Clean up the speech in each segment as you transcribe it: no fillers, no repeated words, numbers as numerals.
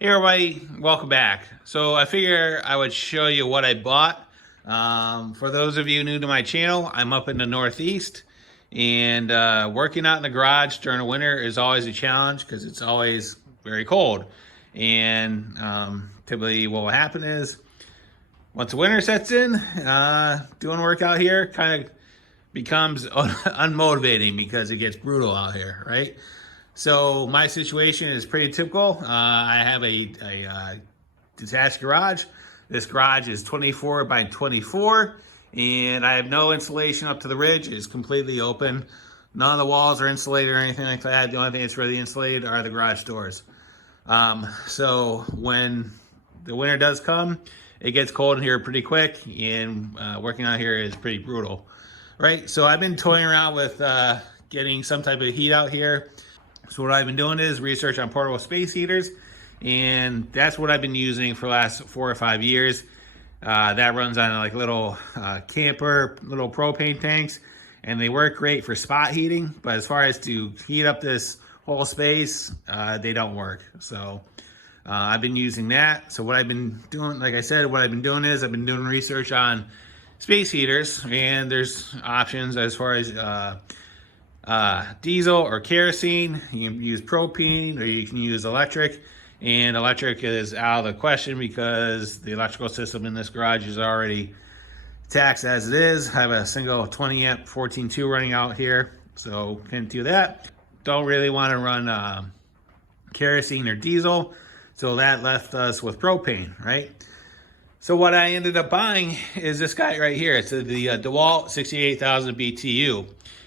Hey everybody, welcome back. So I figure I would show you what I bought. For those of you new to my channel, I'm up in the Northeast, and working out in the garage during the winter is always a challenge because it's always very cold. And typically what will happen is once the winter sets in, doing work out here kind of becomes unmotivating because it gets brutal out here, right? So my situation is pretty typical. I have a detached garage. This garage is 24 by 24, and I have no insulation up to the ridge. It's completely open. None of the walls are insulated or anything like that. The only thing that's really insulated are the garage doors. So when the winter does come, it gets cold in here pretty quick, and working out here is pretty brutal, right? So I've been toying around with getting some type of heat out here. So what I've been doing is research on portable space heaters, and that's what I've been using for the last 4 or 5 years. That runs on like little camper, little propane tanks, and they work great for spot heating, but as far as to heat up this whole space, they don't work. So I've been using that. So what I've been doing, like I said, what I've been doing is I've been doing research on space heaters, and there's options as far as diesel or kerosene. You can use propane or you can use electric, and electric is out of the question because the electrical system in this garage is already taxed as it is. I have a single 20 amp 14.2 running out here, so can't do that. Don't really want to run kerosene or diesel, so that left us with propane, right? So what I ended up buying is this guy right here. It's the DeWalt 68,000 BTU.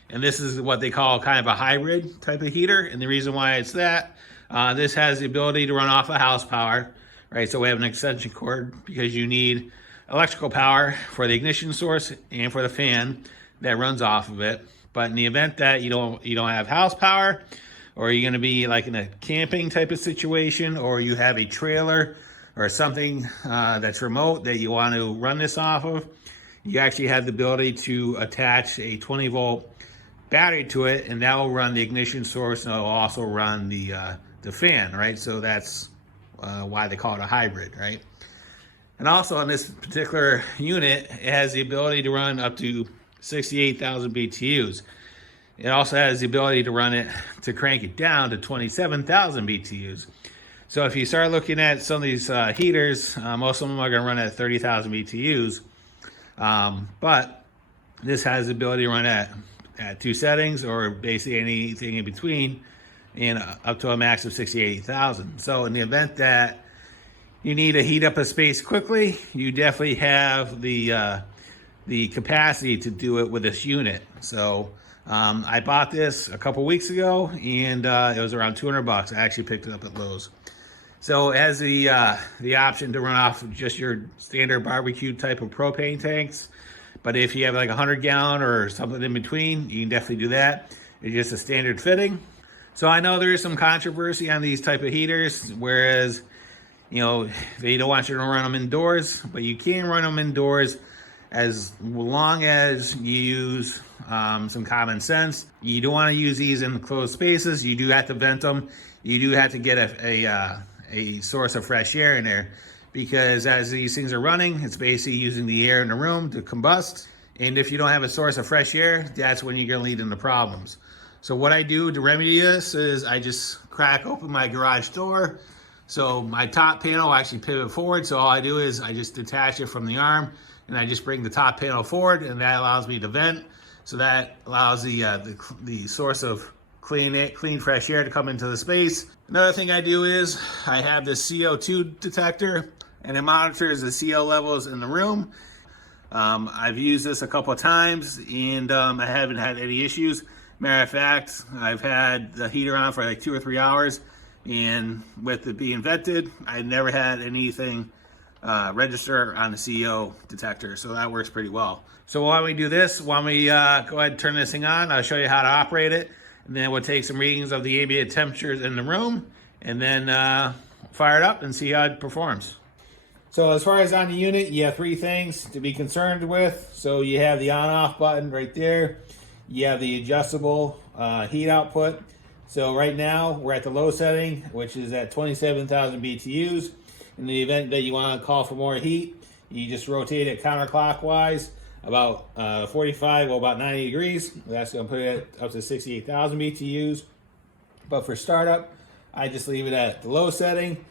And this is what they call kind of a hybrid type of heater. And the reason why it's that, this has the ability to run off of house power, right? So we have an extension cord because you need electrical power for the ignition source and for the fan that runs off of it. But in the event that you don't have house power, or you're gonna be like in a camping type of situation, or you have a trailer or something that's remote that you want to run this off of, you actually have the ability to attach a 20 volt battery to it, and that will run the ignition source, and it will also run the fan, right? So that's why they call it a hybrid, right? And also on this particular unit, it has the ability to run up to 68,000 BTUs. It also has the ability to run it, to crank it down to 27,000 BTUs. So if you start looking at some of these heaters, most of them are going to run at 30,000 BTUs, but this has the ability to run at 2 settings, or basically anything in between, and up to a max of 68,000. So in the event that you need to heat up a space quickly, you definitely have the capacity to do it with this unit. So I bought this a couple weeks ago, and it was around 200 bucks. I actually picked it up at Lowe's. So it has the option to run off of just your standard barbecue type of propane tanks. But if you have like 100 gallon or something in between, you can definitely do that. It's just a standard fitting. So I know there is some controversy on these type of heaters, whereas, you know, they don't want you to run them indoors, but you can run them indoors as long as you use some common sense. You don't want to use these in closed spaces. You do have to vent them. You do have to get a source of fresh air in there, because as these things are running, it's basically using the air in the room to combust. And if you don't have a source of fresh air, that's when you're gonna lead into problems. So what I do to remedy this is I just crack open my garage door. So my top panel actually pivot forward. So all I do is I just detach it from the arm, and I just bring the top panel forward, and that allows me to vent. So that allows the source of clean fresh air to come into the space. Another thing I do is I have this CO2 detector, and it monitors the CO levels in the room. I've used this a couple of times, and I haven't had any issues. Matter of fact, I've had the heater on for like 2 or 3 hours, and with it being vented, I never had anything register on the CO detector, so that works pretty well. So while we do this, while we go ahead and turn this thing on, I'll show you how to operate it, and then we'll take some readings of the ambient temperatures in the room, and then fire it up and see how it performs. So as far as on the unit, you have 3 things to be concerned with. So you have the on-off button right there. You have the adjustable heat output. So right now we're at the low setting, which is at 27,000 BTUs. In the event that you want to call for more heat, you just rotate it counterclockwise about 45, well, about 90 degrees. That's going to put it up to 68,000 BTUs. But for startup, I just leave it at the low setting.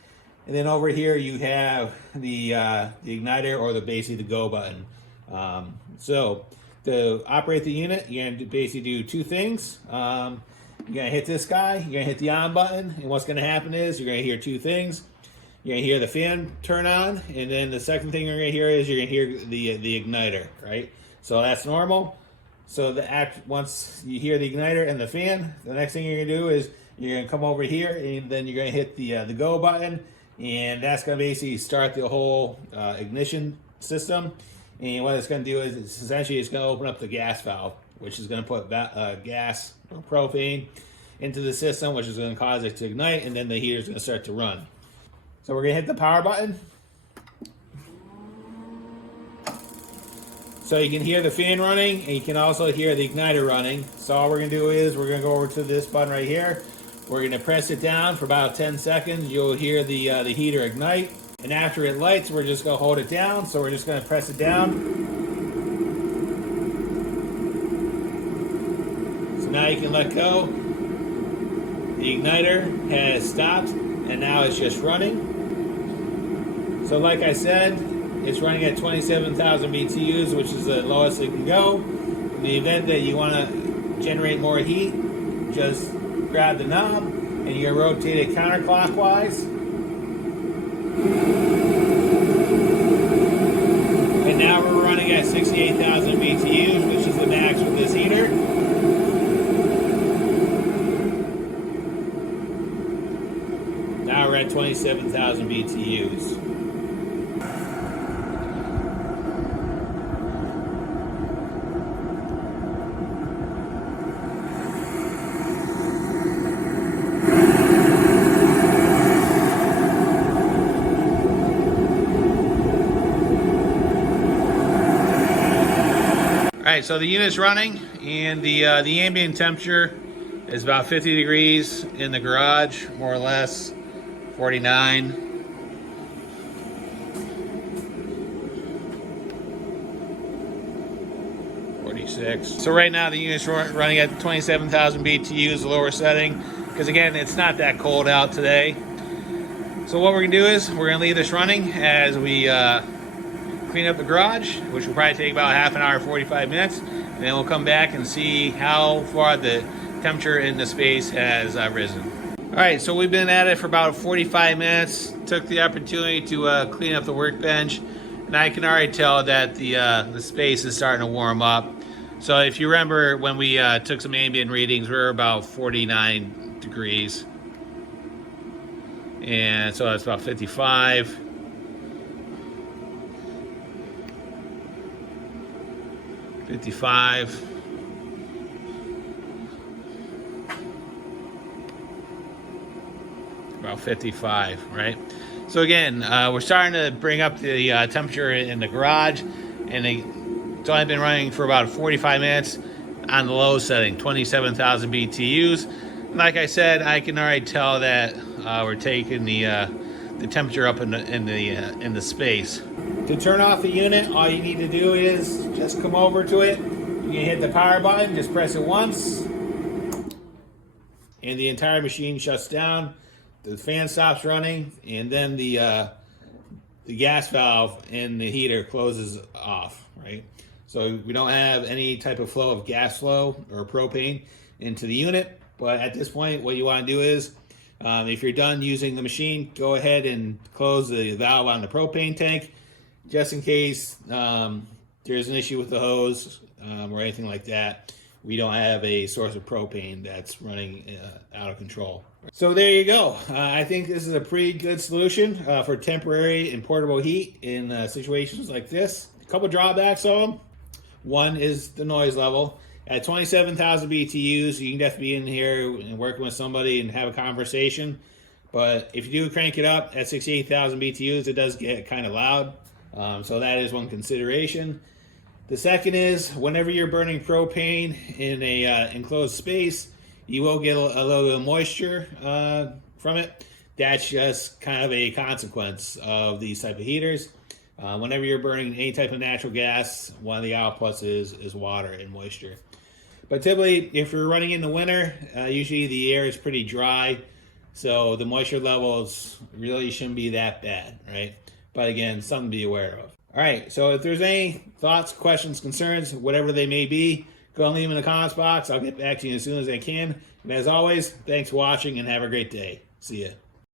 And then over here you have the igniter, or basically the go button. So to operate the unit, you're going to basically do two things. You're going to hit this guy, you're going to hit the on button, and what's going to happen is you're going to hear two things. You're going to hear the fan turn on, and then the second thing you're going to hear is you're going to hear the igniter, right? So that's normal. So once you hear the igniter and the fan, the next thing you're going to do is you're going to come over here, and then you're going to hit the go button, and that's going to basically start the whole ignition system. And what it's going to do is it's going to open up the gas valve, which is going to put gas or propane into the system, which is going to cause it to ignite, and then the heater is going to start to run. So we're going to hit the power button. So you can hear the fan running, and you can also hear the igniter running. So all we're going to do is we're going to go over to this button right here. We're going to press it down for about 10 seconds. You'll hear the heater ignite. And after it lights, we're just going to hold it down. So we're just going to press it down. So now you can let go. The igniter has stopped, and now it's just running. So like I said, it's running at 27,000 BTUs, which is the lowest it can go. In the event that you want to generate more heat, just grab the knob and you're going to rotate it counterclockwise. And now we're running at 68,000 BTUs, which is the max with this heater. Now we're at 27,000 BTUs. Alright, so the unit's running, and the ambient temperature is about 50 degrees in the garage, more or less, 49. So right now the unit's running at 27,000 BTUs, the lower setting, because again, it's not that cold out today. So what we're going to do is we're going to leave this running as we clean up the garage, which will probably take about half an hour, 45 minutes, and then we'll come back and see how far the temperature in the space has risen. All right, so we've been at it for about 45 minutes. Took the opportunity to clean up the workbench, and I can already tell that the space is starting to warm up. So if you remember when we took some ambient readings, we were about 49 degrees, and so that's about 55. 55. About 55, right? So again, we're starting to bring up the temperature in the garage, and it's only been running for about 45 minutes on the low setting, 27,000 BTUs. And like I said, I can already tell that we're taking the temperature up in the space. To turn off the unit, all you need to do is just come over to it. You can hit the power button, just press it once, and the entire machine shuts down. The fan stops running, and then the gas valve in the heater closes off, right? So we don't have any type of flow of gas flow or propane into the unit. But at this point, what you want to do is, if you're done using the machine, go ahead and close the valve on the propane tank, just in case there's an issue with the hose or anything like that. We don't have a source of propane that's running out of control. So there you go. I think this is a pretty good solution for temporary and portable heat in situations like this. A couple drawbacks of them. One is the noise level. At 27,000 BTUs, you can definitely be in here and working with somebody and have a conversation. But if you do crank it up at 68,000 BTUs, it does get kind of loud. So that is one consideration. The second is, whenever you're burning propane in a enclosed space, You will get a little bit of moisture from it. That's just kind of a consequence of these type of heaters. Whenever you're burning any type of natural gas, one of the outputs is water and moisture. But typically, if you're running in the winter, usually the air is pretty dry, so the moisture levels really shouldn't be that bad, right? But again, something to be aware of. All right, so if there's any thoughts, questions, concerns, whatever they may be, go and leave them in the comments box. I'll get back to you as soon as I can. And as always, thanks for watching and have a great day. See ya.